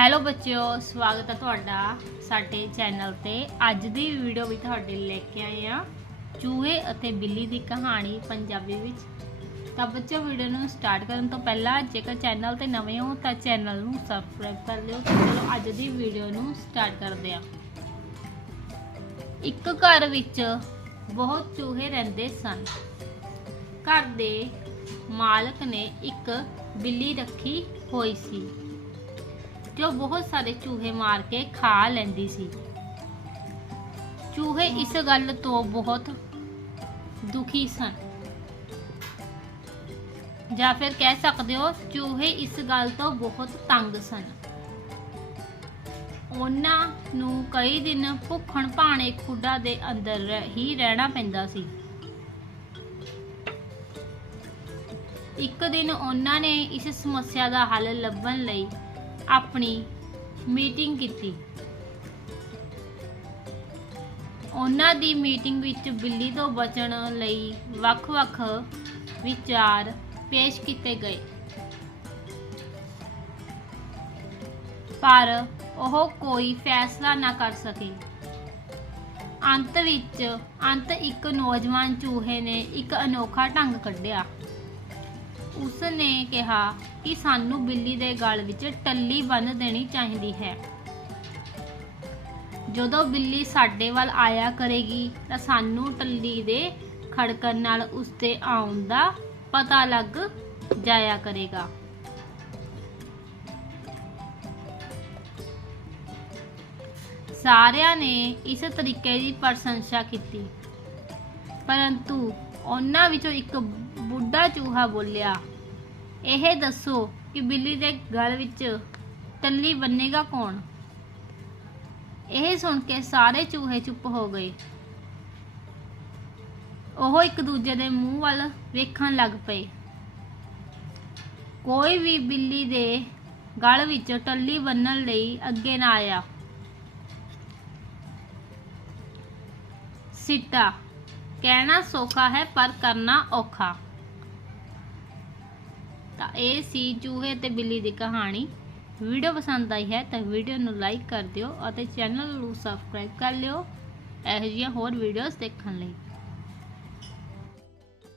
Hello ਬੱਚਿਓ, ਸਵਾਗਤ ਹੈ ਤੁਹਾਡਾ ਸਾਡੇ ਚੈਨਲ ਤੇ। ਅੱਜ ਦੀ ਵੀਡੀਓ ਵੀ ਤੁਹਾਡੇ ਲਈ ਲੈ ਕੇ ਆਏ ਆ। ਚੂਹੇ ਅਤੇ ਬਿੱਲੀ ਦੀ ਕਹਾਣੀ ਪੰਜਾਬੀ ਵਿੱਚ। ਤਾਂ ਬੱਚਿਓ ਵੀਡੀਓ ਨੂੰ ਸਟਾਰਟ ਕਰਨ ਤੋਂ ਪਹਿਲਾਂ ਜੇਕਰ ਚੈਨਲ ਤੇ ਨਵੇਂ ਹੋ ਤਾਂ ਚੈਨਲ ਨੂੰ ਸਬਸਕ੍ਰਾਈਬ ਕਰ ਲਿਓ। ਚਲੋ ਅੱਜ ਦੀ ਵੀਡੀਓ ਨੂੰ ਸਟਾਰਟ ਕਰਦੇ ਹਾਂ ਇੱਕ ਘਰ ਵਿੱਚ ਬਹੁਤ ਚੂਹੇ ਰਹਿੰਦੇ ਸਨ। ਘਰ ਦੇ ਮਾਲਕ ਨੇ ਇੱਕ ਬਿੱਲੀ ਰੱਖੀ ਹੋਈ ਸੀ। ਜੋ ਬਹੁਤ ਸਾਰੇ ਚੂਹੇ ਮਾਰ ਕੇ ਖਾ ਲੈਂਦੀ ਸੀ। ਚੂਹੇ ਇਸ ਗੱਲ ਤੋਂ ਬਹੁਤ ਦੁਖੀ ਸਨ। ਜਾਂ ਫਿਰ ਕਹਿ ਸਕਦੇ ਹੋ, ਚੂਹੇ ਇਸ ਗੱਲ ਤੋਂ ਬਹੁਤ ਤੰਗ ਸਨ। ਉਹਨਾਂ ਨੂੰ ਕਈ ਦਿਨ ਭੁੱਖਣ ਭਾਣੇ ਖੁੱਡਾ ਦੇ ਅੰਦਰ ਰਹਿ- ਹੀ ਰਹਿਣਾ ਪੈਂਦਾ ਸੀ। ਇੱਕ ਦਿਨ ਉਹਨਾਂ ਨੇ ਇਸ ਸਮੱਸਿਆ ਦਾ ਹੱਲ ਲੱਭਣ ਲਈ ਆਪਣੀ ਮੀਟਿੰਗ ਕੀਤੀ। ਉਹਨਾਂ ਦੀ ਮੀਟਿੰਗ ਵਿੱਚ ਬਿੱਲੀ ਤੋਂ ਬਚਣ ਲਈ ਵੱਖ-ਵੱਖ ਵਿਚਾਰ ਪੇਸ਼ ਕੀਤੇ ਗਏ। ਪਰ ਉਹ ਕੋਈ ਫੈਸਲਾ ਨਾ ਕਰ ਸਕੇ। ਅੰਤ ਵਿੱਚ ਅੰਤ ਇੱਕ ਨੌਜਵਾਨ ਚੂਹੇ ਨੇ ਇੱਕ ਅਨੋਖਾ ਢੰਗ ਕੱਢਿਆ। ਉਸ ਨੇ ਕਿਹਾ ਕਿ ਸਾਨੂੰ ਬਿੱਲੀ ਦੇ ਗਲ ਵਿੱਚ ਟੱਲੀ ਬੰਨ ਦੇਣੀ ਚਾਹੀਦੀ ਹੈ। ਜਦੋਂ ਬਿੱਲੀ ਸਾਡੇ ਵੱਲ ਆਇਆ ਕਰੇਗੀ ਤਾਂ ਸਾਨੂੰ ਟੱਲੀ ਦੇ ਖੜਕਣ ਨਾਲ ਉਸ ਦੇ ਆਉਣ ਦਾ ਪਤਾ ਲੱਗ ਜਾਇਆ ਕਰੇਗਾ। ਸਾਰਿਆਂ ਨੇ ਇਸ ਤਰੀਕੇ ਦੀ ਪ੍ਰਸ਼ੰਸਾ ਕੀਤੀ। ਪਰੰਤੂ ਉਹਨਾਂ ਵਿੱਚੋਂ ਇੱਕ ਬੁੱਢਾ ਚੂਹਾ ਬੋਲਿਆ, ਇਹ ਦੱਸੋ ਕਿ ਬਿੱਲੀ ਦੇ ਗਲ ਵਿੱਚ ਟੱਲੀ ਬੰਨੇਗਾ ਕੌਣ? ਇਹ ਸੁਣ ਕੇ ਸਾਰੇ ਚੂਹੇ ਚੁੱਪ ਹੋ ਗਏ। ਉਹ ਇੱਕ ਦੂਜੇ ਦੇ ਮੂੰਹ ਵੱਲ ਵੇਖਣ ਲੱਗ ਪਏ। ਕੋਈ ਵੀ ਬਿੱਲੀ ਦੇ ਗਲ ਵਿੱਚ ਟੱਲੀ ਬੰਨਣ ਲਈ ਅੱਗੇ ਨਾ ਆਇਆ। ਸਿੱਟਾ ਕਹਿਣਾ ਸੌਖਾ ਹੈ, ਪਰ ਕਰਨਾ ਔਖਾ। ਤਾਂ ਇਹ ਸੀ ਚੂਹੇ ਤੇ ਬਿੱਲੀ ਦੀ ਕਹਾਣੀ। ਵੀਡੀਓ ਪਸੰਦ ਆਈ ਹੈ ਤਾਂ ਵੀਡੀਓ ਨੂੰ ਲਾਈਕ ਕਰ ਦਿਓ ਅਤੇ ਚੈਨਲ ਨੂੰ ਸਬਸਕ੍ਰਾਈਬ ਕਰ ਲਿਓ। ਇਹੋ ਜਿਹੀਆਂ ਹੋਰ ਵੀਡੀਓਜ਼ ਦੇਖਣ ਲਈ।